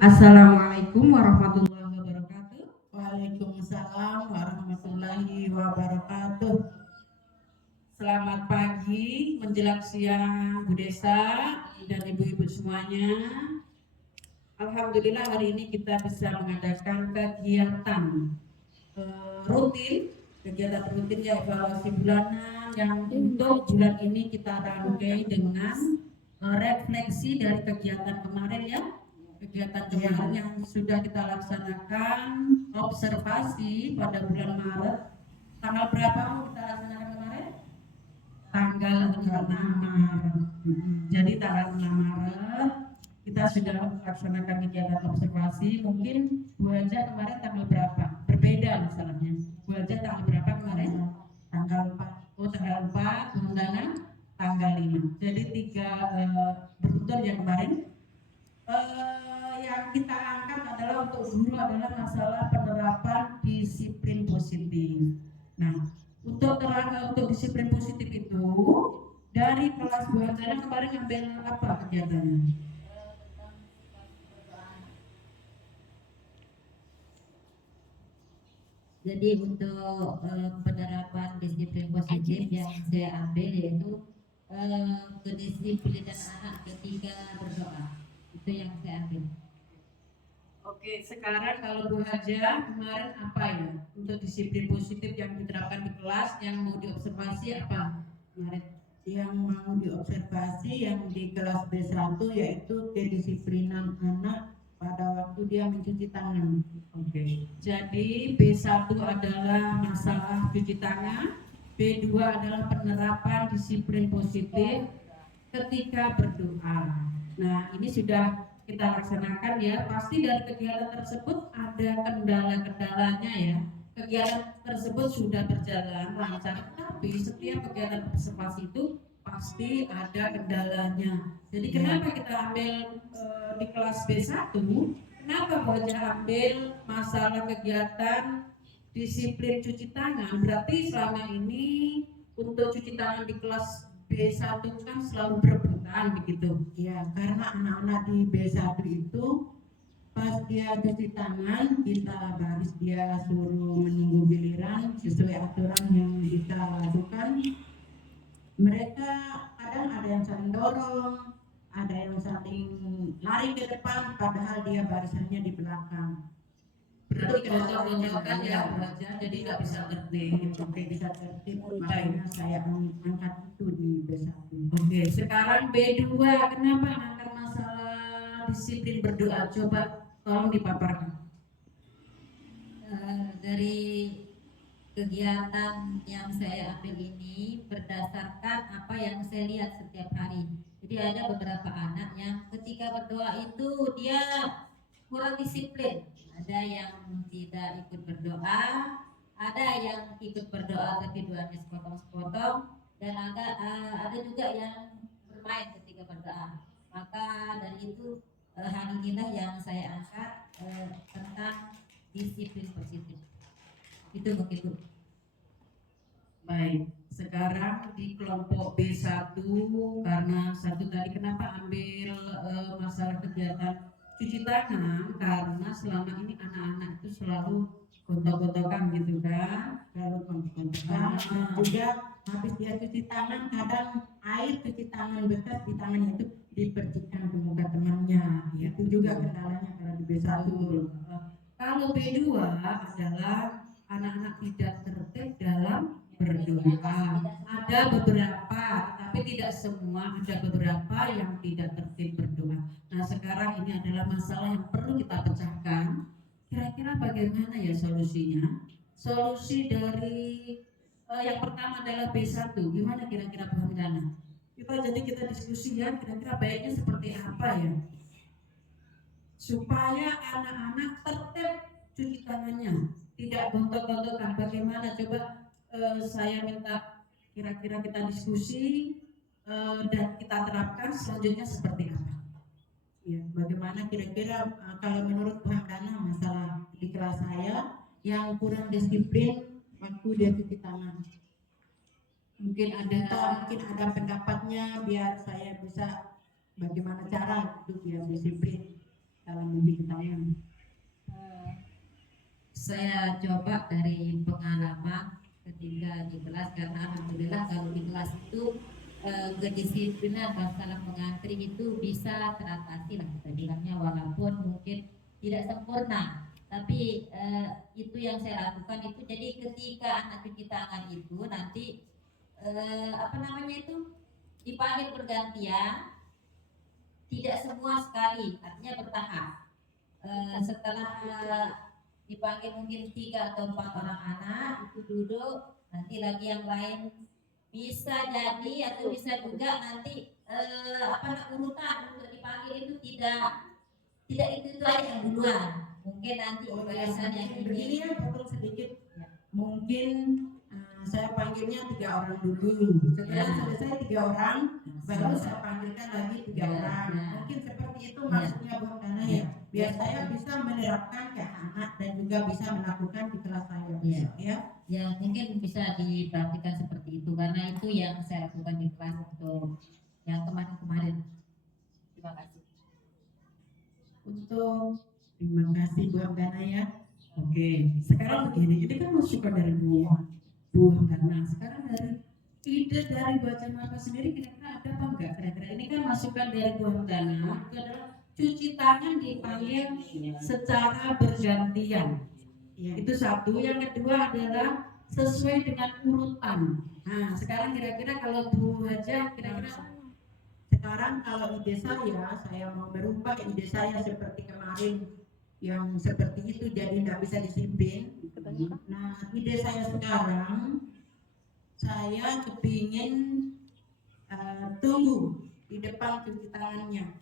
Assalamualaikum warahmatullahi wabarakatuh. Waalaikumsalam warahmatullahi wabarakatuh. Selamat pagi menjelang siang Bu Desa dan ibu-ibu semuanya. Alhamdulillah hari ini kita bisa mengadakan kegiatan rutin, kegiatan rutin ya evaluasi bulanan yang untuk bulan ini kita rangkai dengan refleksi dari kegiatan kemarin ya. Kegiatan kemarin yang sudah kita laksanakan observasi pada bulan Maret. Tanggal berapa kita laksanakan kemarin? Tanggal 6 Maret. Jadi tanggal 6 Maret kita sudah melaksanakan kegiatan observasi. Mungkin Bu Haja kemarin tanggal berapa? Berbeda masalahnya. Bu Haja tanggal berapa kemarin? Tanggal 4. Oh, tanggal 4, Bu Dana tanggal 5. Jadi tiga beruntun yang kemarin. Yang kita angkat adalah untuk guru adalah masalah penerapan disiplin positif. Nah, untuk disiplin positif itu dari kelas Bu Dana kemarin ngambil apa kegiatannya? Jadi untuk penerapan disiplin positif yang saya ambil yaitu kedisiplinan anak ketika berdoa, itu yang saya ambil. Oke, sekarang kalau Bu Haja kemarin apa ya untuk disiplin positif yang diterapkan di kelas yang mau diobservasi apa kemarin? Yang mau diobservasi yang di kelas B1 yaitu kedisiplinan anak pada waktu dia mencuci tangan. Oke. Jadi B1 adalah masalah cuci tangan, B2 adalah penerapan disiplin positif ketika berdoa. Nah, ini sudah kita laksanakan ya. Pasti dari kegiatan tersebut ada kendala-kendalanya ya. Kegiatan tersebut sudah berjalan lancar, tapi setiap kegiatan observasi itu pasti ada kendalanya. Jadi kenapa kita ambil di kelas B1? Kenapa Boja ambil masalah kegiatan disiplin cuci tangan? Berarti selama ini untuk cuci tangan di kelas B1 kan selalu berebutan begitu. Ya, karena anak-anak di B1 itu pas dia cuci tangan kita baris dia suruh menunggu giliran sesuai aturan yang kita lakukan. Mereka kadang ada yang saling dorong, ada yang saling lari ke depan padahal dia barisannya di belakang. Berarti contoh-contohkan ya Boja, jadi nggak bisa tertib. Oke, bisa tertib, makanya saya angkat itu di B1. Oke, sekarang B2 kenapa angkat masalah disiplin berdoa? Coba tolong dipaparkan. Dari kegiatan yang saya ambil ini berdasarkan apa yang saya lihat setiap hari. Jadi ada beberapa anak yang ketika berdoa itu dia kurang disiplin. Ada yang tidak ikut berdoa, ada yang ikut berdoa tapi doanya sepotong-sepotong, dan ada juga yang bermain ketika berdoa. Maka dari itu hari inilah yang saya angkat tentang disiplin positif. Itu begitu. Baik, sekarang di kelompok B1 karena satu tadi kenapa ambil masalah kegiatan cuci tangan karena selama ini anak-anak itu selalu gontok-gontokan gitu kan, Kalau gontok-gontokan juga habis dia cuci tangan kadang air cuci tangan bekas di tangannya itu dipercikan ke muka temannya. Itu juga kendalanya kalau di B1. Kalau B2 adalah anak-anak tidak tertib dalam berdoa. Ada beberapa, tapi tidak semua. Ada beberapa yang tidak tertib berdoa. Nah, sekarang ini adalah masalah yang perlu kita pecahkan. Kira-kira bagaimana ya solusinya? Solusi dari yang pertama adalah B1. Gimana kira-kira Bu Hamdana? Kita diskusi ya, kira-kira baiknya seperti apa ya? Supaya anak-anak tertib cuci tangannya, tidak gontok-gontokan. Bagaimana? Coba saya minta kira-kira kita diskusi dan kita terapkan selanjutnya seperti apa? Ya, bagaimana kira-kira kalau menurut Bu Hamdana masalah di kelas saya yang kurang disiplin waktu dia cuci tangan? Mungkin ada pendapatnya biar saya bisa bagaimana cara itu biar disiplin dalam cuci tangan? Saya coba dari pengalaman ketika di kelas, karena alhamdulillah kalau di kelas itu kedisiplinan masalah mengantri itu bisa teratasi lah kita bilangnya, walaupun mungkin tidak sempurna, tapi itu yang saya lakukan itu. Jadi ketika anak cuci tangan itu nanti apa namanya itu dipanggil bergantian, tidak semua sekali, artinya bertahap. Setelah dipanggil mungkin 3 atau 4 orang anak itu duduk, nanti lagi yang lain, bisa jadi atau bisa juga nanti urutan untuk dipanggil itu tidak itu aja yang duluan, mungkin nanti barisan yang Begini ini. ya, potong sedikit. Mungkin saya panggilnya 3 orang dulu. Setelah Ya. selesai 3 orang, baru saya panggilkan lagi 3 orang. Mungkin seperti itu maksudnya Bu Dana ya. Biar saya bisa menerapkan ke anak dan juga bisa melakukan di kelas saya. Ya. Ya mungkin bisa diperhatikan seperti itu, karena itu yang saya lakukan di kelas untuk yang kemarin-kemarin. Terima kasih. Terima kasih Bu Dana ya. Oke, sekarang begini, ini kan masukan dari Bu Dana. Sekarang dari ide dari baca mata sendiri kira-kira ada apa enggak? Kira-kira ini kan masukan dari Bu Dana, itu adalah cuci tangan dipanggil secara bergantian. Itu satu. Yang kedua adalah sesuai dengan urutan. Nah, sekarang kira-kira kalau Bu Haja, kira-kira sekarang kalau ide saya mau merubah ide saya seperti kemarin yang seperti itu, jadi tidak bisa disiplin. Nah, ide saya sekarang, saya kepingin tunggu di depan cuci tangannya.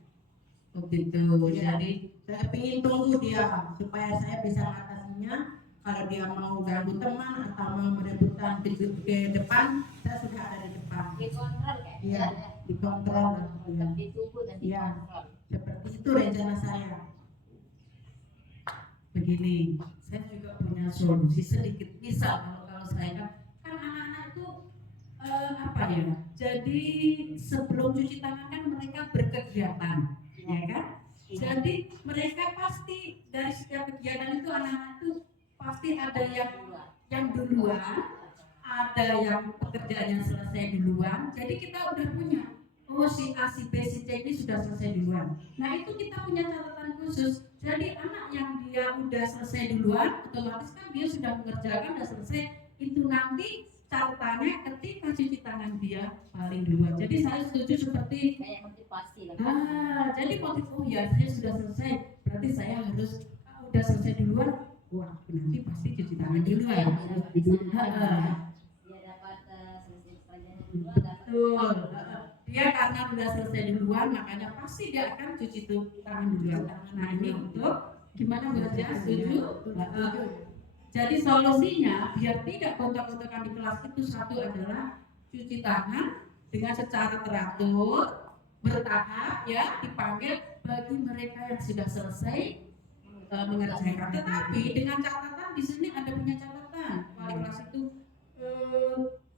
Begitu. Jadi saya ingin tunggu dia supaya saya bisa mengatasinya. Kalau dia mau ganggu teman atau mau merebutkan ke depan, saya sudah ada di depan. Dikontrol kan? Iya, dikontrol. Ditunggu dan Iya, dikontrol. seperti itu rencana saya. Begini, saya juga punya solusi sedikit. Misal kalau saya kan anak-anak itu apa ya? Jadi sebelum cuci tangan kan mereka berkegiatan, ya kan? Jadi mereka pasti dari setiap kegiatan itu anak-anak itu pasti ada yang duluan, ada yang pekerjaannya selesai duluan. Jadi kita udah punya, oh si A, si B, si C ini sudah selesai duluan. Nah itu kita punya catatan khusus. Jadi anak yang dia udah selesai duluan, otomatis kan dia sudah mengerjakan, sudah selesai. Itu nanti catatannya ketika cuci tangan dia paling duluan. Jadi saya setuju seperti Kayak motivasi lah. jadi motif, oh ya saya sudah selesai, berarti saya harus udah selesai duluan. Wah nanti pasti cuci tangan duluan. Dia dapat selesai pelajaran dulu, Betul. Dia karena sudah selesai duluan, makanya pasti dia akan cuci tangan duluan. Nah ini untuk gimana Bu Haja? Setuju? Jadi solusinya biar tidak kontak-kontakan di kelas itu, satu adalah cuci tangan dengan secara teratur, bertahap ya, dipanggil bagi mereka yang sudah selesai mengerjakan. Tetapi dengan catatan di sini ada punya catatan. Wali kelas itu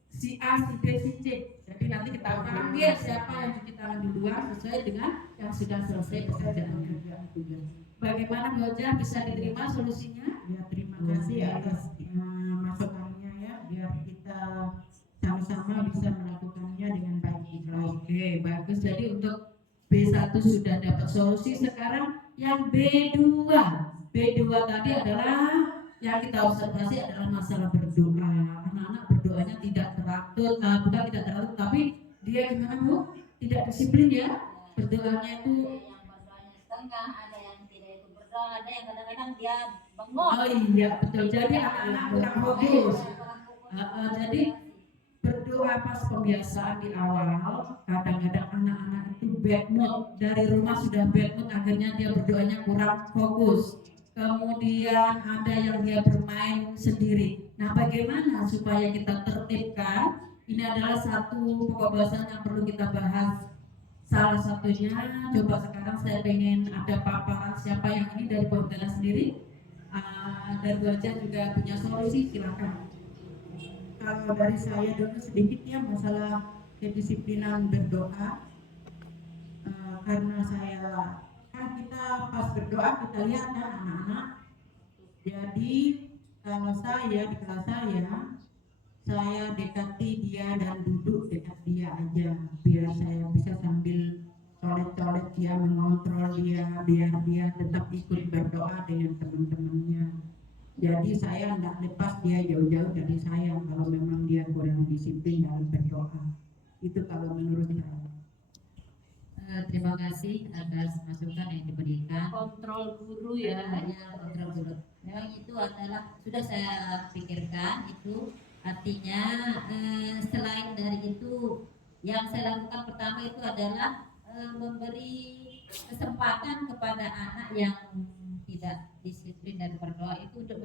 si A, si B, si C. Jadi nanti kita panggil siapa yang cuci tangan duluan sesuai dengan yang sudah selesai pekerjaannya. Bagaimana Bu Haja, bisa diterima solusinya? Ya, terima kasih atas masukannya ya, biar kita sama-sama bisa melakukannya dengan baik. Oke, bagus. Jadi untuk B1 sudah dapat solusi. Sekarang yang B2. B2 tadi adalah yang kita observasi adalah masalah berdoa. Anak-anak berdoanya tidak teratur, bukan tidak teratur, tapi dia gimana Bu? Tidak disiplin ya. Berdoanya itu yang berdoanya setengah, ada yang tidak itu berdoa, ada yang kadang-kadang dia bengong. oh iya betul. Jadi anak-anak kurang fokus. Jadi berdoa pas pembiasaan di awal, kadang-kadang anak-anak itu bad mood, dari rumah sudah bad mood, akhirnya dia berdoanya kurang fokus. Kemudian ada yang dia bermain sendiri. Nah bagaimana supaya kita tertibkan? Ini adalah satu pokok bahasan yang perlu kita bahas. Salah satunya, coba sekarang saya pengen ada paparan siapa yang ini dari Bu Dana sendiri. Dan Bu Haja juga punya solusi, silakan. Kalau dari saya dulu sedikit ya, masalah kedisiplinan berdoa. Karena saya kan kita pas berdoa kita lihat kan anak-anak. Jadi kalau saya di kelas saya dekati dia dan duduk dekat dia aja biar saya bisa sambil colet-colet dia, mengontrol dia biar dia tetap ikut berdoa dengan teman-temannya. Jadi saya tidak lepas dia jauh-jauh dari saya kalau memang dia kurang disiplin dalam berdoa. Itu kalau menurut saya. Terima kasih atas masukan yang diberikan. Kontrol guru ya. Ya, kontrol guru. Memang itu adalah sudah saya pikirkan itu. Artinya selain dari itu yang saya lakukan pertama itu adalah memberi kesempatan kepada anak yang tidak disiplin dan berdoa itu untuk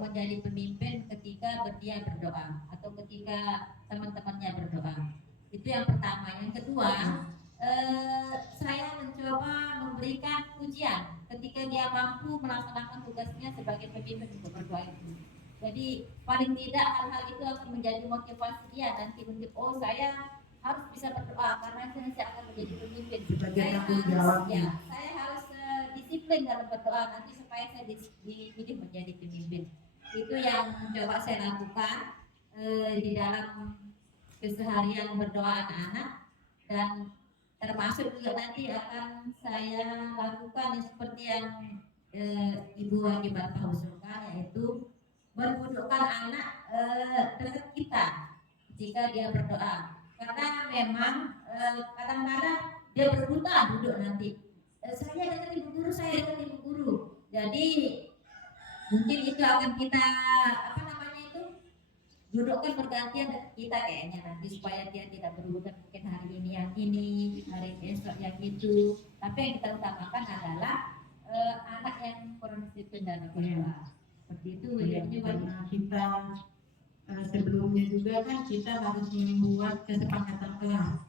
menjadi pemimpin ketika dia berdoa atau ketika teman-temannya berdoa. Itu yang pertama. Yang kedua, saya mencoba memberikan pujian ketika dia mampu melaksanakan tugasnya sebagai pemimpin untuk berdoa itu. Jadi paling tidak hal-hal itu akan menjadi motivasi dia nanti untuk saya harus bisa berdoa karena saya akan menjadi pemimpin. Saya harus disiplin dalam berdoa nanti supaya saya dipilih menjadi pemimpin. Itu yang mencoba saya lakukan di dalam keseharian berdoa anak-anak, dan termasuk juga nanti akan saya lakukan seperti yang Ibu Wagi Bapak usulkan, yaitu mendudukkan anak dekat kita jika dia berdoa, karena memang kadang-kadang dia berbuta duduk nanti saya dekat ibu guru, jadi mungkin itu akan kita dudukkan bergantian kita kayaknya nanti supaya dia tidak berurutan mungkin hari ini yang ini, hari esok yang itu. Tapi yang kita utamakan adalah anak yang kurang disiplin dan berdoa. Seperti itu ya. Karena kita sebelumnya juga kan kita harus membuat kesepakatan kelas.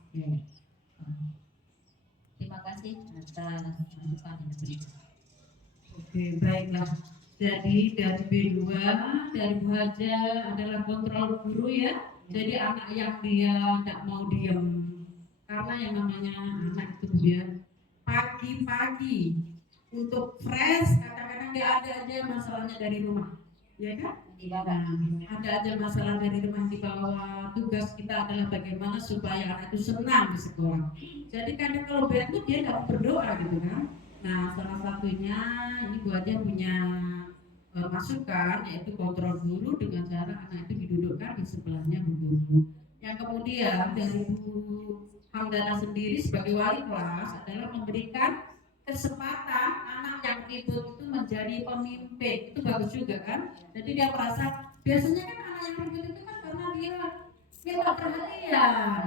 Terima kasih atas masukan yang diberikan. Oke, baiklah. Jadi dari B2, dari Bu Haja adalah kontrol guru ya. Jadi anak yang dia tidak mau diam, karena yang namanya anak itu dia pagi-pagi untuk fresh, kadang-kadang dia ada aja masalahnya dari rumah, ya kan? Ada aja masalah dari rumah di bawah. Tugas kita adalah bagaimana supaya anak itu senang di sekolah. Jadi kadang kalau bad mood dia tidak berdoa gitu kan. Nah salah satunya ini Bu Haja punya masukan, yaitu kontrol guru dengan cara anak itu didudukkan di sebelahnya bu guru. Yang kemudian dari Bu Hamdana sendiri sebagai wali kelas adalah memberikan kesempatan anak yang ribut itu menjadi pemimpin. Itu bagus juga kan. Jadi dia merasa, biasanya kan anak yang ribut itu kan karena dia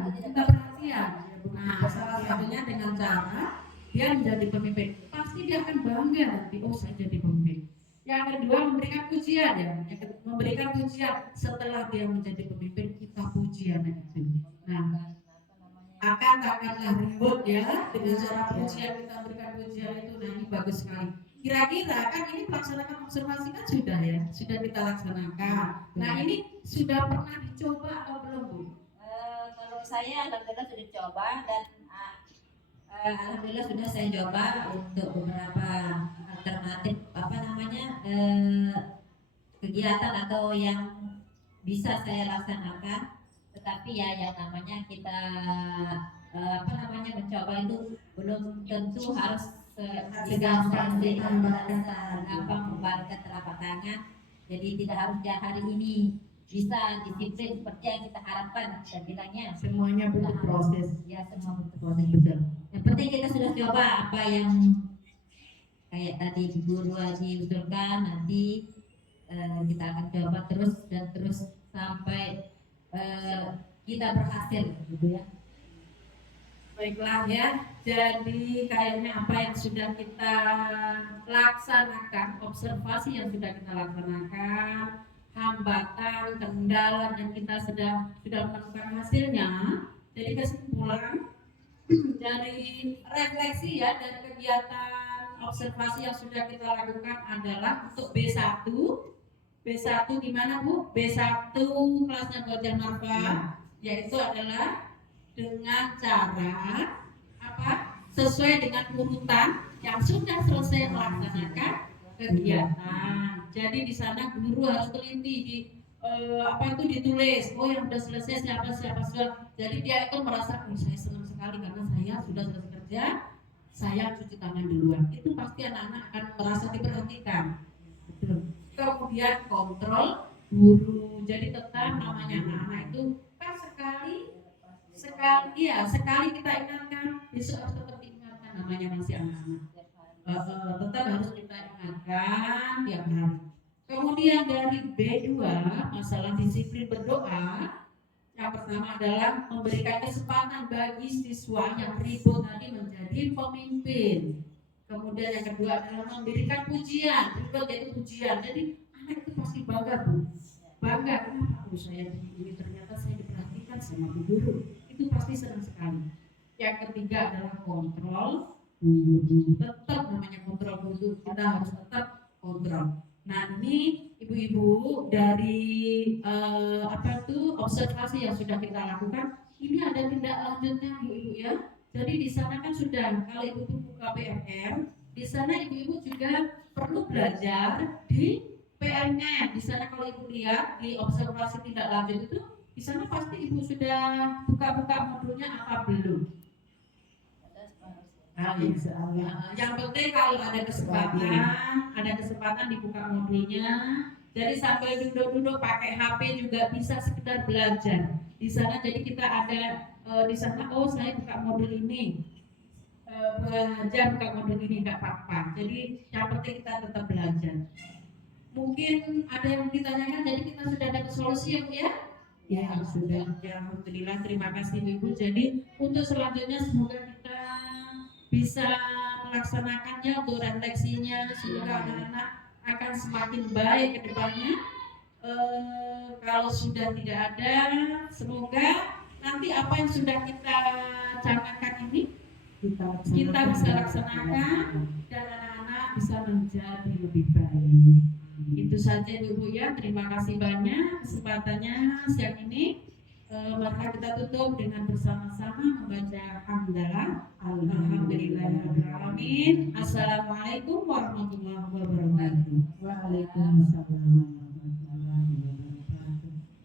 minta perhatian. Nah salah satunya dengan cara dia menjadi pemimpin, pasti dia akan bangga nanti, oh saya jadi pemimpin. Yang kedua memberikan pujian ya, memberikan pujian setelah dia menjadi pemimpin, kita pujian itu. Nah, takkanlah ribut ya dengan cara pujian, kita berikan pujian itu. Nah ini bagus sekali. Kira-kira kan ini melaksanakan observasi kan sudah ya, sudah kita laksanakan. Nah ini sudah pernah dicoba atau belum Bu? Kalau saya alhamdulillah sudah coba, dan alhamdulillah sudah saya coba untuk beberapa alternatif kegiatan atau yang bisa saya laksanakan. Tetapi ya yang namanya kita mencoba itu belum tentu harus gampang membalikkan telapak tangan. Jadi tidak harus hari ini bisa disiplin seperti yang kita harapkan. Saya bilangnya semuanya butuh proses. Ya semua butuh proses, betul. Yang penting kita sudah coba apa yang kayak tadi guru Haji usulkan, nanti kita akan coba terus sampai kita berhasil gitu ya. Baiklah ya, jadi kayaknya apa yang sudah kita laksanakan, observasi yang sudah kita laksanakan, hambatan, kendala dan kita sudah menemukan hasilnya. Jadi kesimpulan dari refleksi ya, dari kegiatan observasi yang sudah kita lakukan adalah untuk B1 gimana Bu? B1 kelasnya Belajar Marfa, yaitu adalah dengan cara apa? sesuai dengan urutan yang sudah selesai melaksanakan kegiatan. Jadi di sana guru harus teliti di apa itu ditulis, oh yang sudah selesai siapa siapa siapa. Jadi dia itu merasa, oh saya senang sekali karena saya sudah selesai kerja, saya cuci tangan duluan. Itu pasti anak-anak akan merasa diperhatikan. Betul. Kemudian kontrol guru. Jadi tetap namanya anak-anak itu kan sekali kita ingatkan, besok harus tetap diingatkan, namanya masih anak-anak. Tetap harus kita ingatkan tiap hari. Kemudian dari B2, masalah disiplin berdoa, yang pertama adalah memberikan kesempatan bagi siswa yang ribut tadi menjadi pemimpin. Kemudian yang kedua adalah memberikan pujian, ribut jadi pujian. Jadi anak itu pasti bangga, Bu. Bangga, kenapa? Oh saya begini, ternyata saya diperhatikan sama Bu Guru. Itu pasti senang sekali. Yang ketiga adalah kontrol guru. Tetap namanya kontrol guru, kita harus tetap kontrol. Nah ini ibu-ibu dari apa itu observasi yang sudah kita lakukan, ini ada tindak lanjutnya ibu-ibu ya. Jadi di sana kan sudah, kalau ibu buka PMR, di sana ibu-ibu juga perlu belajar di PMR. Di sana kalau ibu lihat di observasi tindak lanjut itu, di sana pasti ibu sudah buka-buka modulnya apa belum? Yang penting kalau ada kesempatan dibuka modulnya. Jadi sambil duduk-duduk pakai HP juga bisa sekedar belajar. Di sana jadi kita ada di sana, oh saya buka modul ini, belajar buka modul ini nggak apa-apa. Jadi yang penting kita tetap belajar. Mungkin ada yang ditanyakan, jadi kita sudah ada solusi ya? Ya sudah. Ya, alhamdulillah, terima kasih Ibu. Jadi untuk selanjutnya semoga kita bisa melaksanakannya untuk refleksinya, sehingga anak-anak akan semakin baik ke depannya. Kalau sudah tidak ada, semoga nanti apa yang sudah kita canangkan ini kita bisa laksanakan dan anak-anak bisa menjadi lebih baik. Itu saja Ibu ya, terima kasih banyak kesempatannya siang ini. Maka kita tutup dengan bersama-sama membaca hamdalah. Alhamdulillahirrahmanirrahim. Assalamualaikum warahmatullahi wabarakatuh. Waalaikumsalam.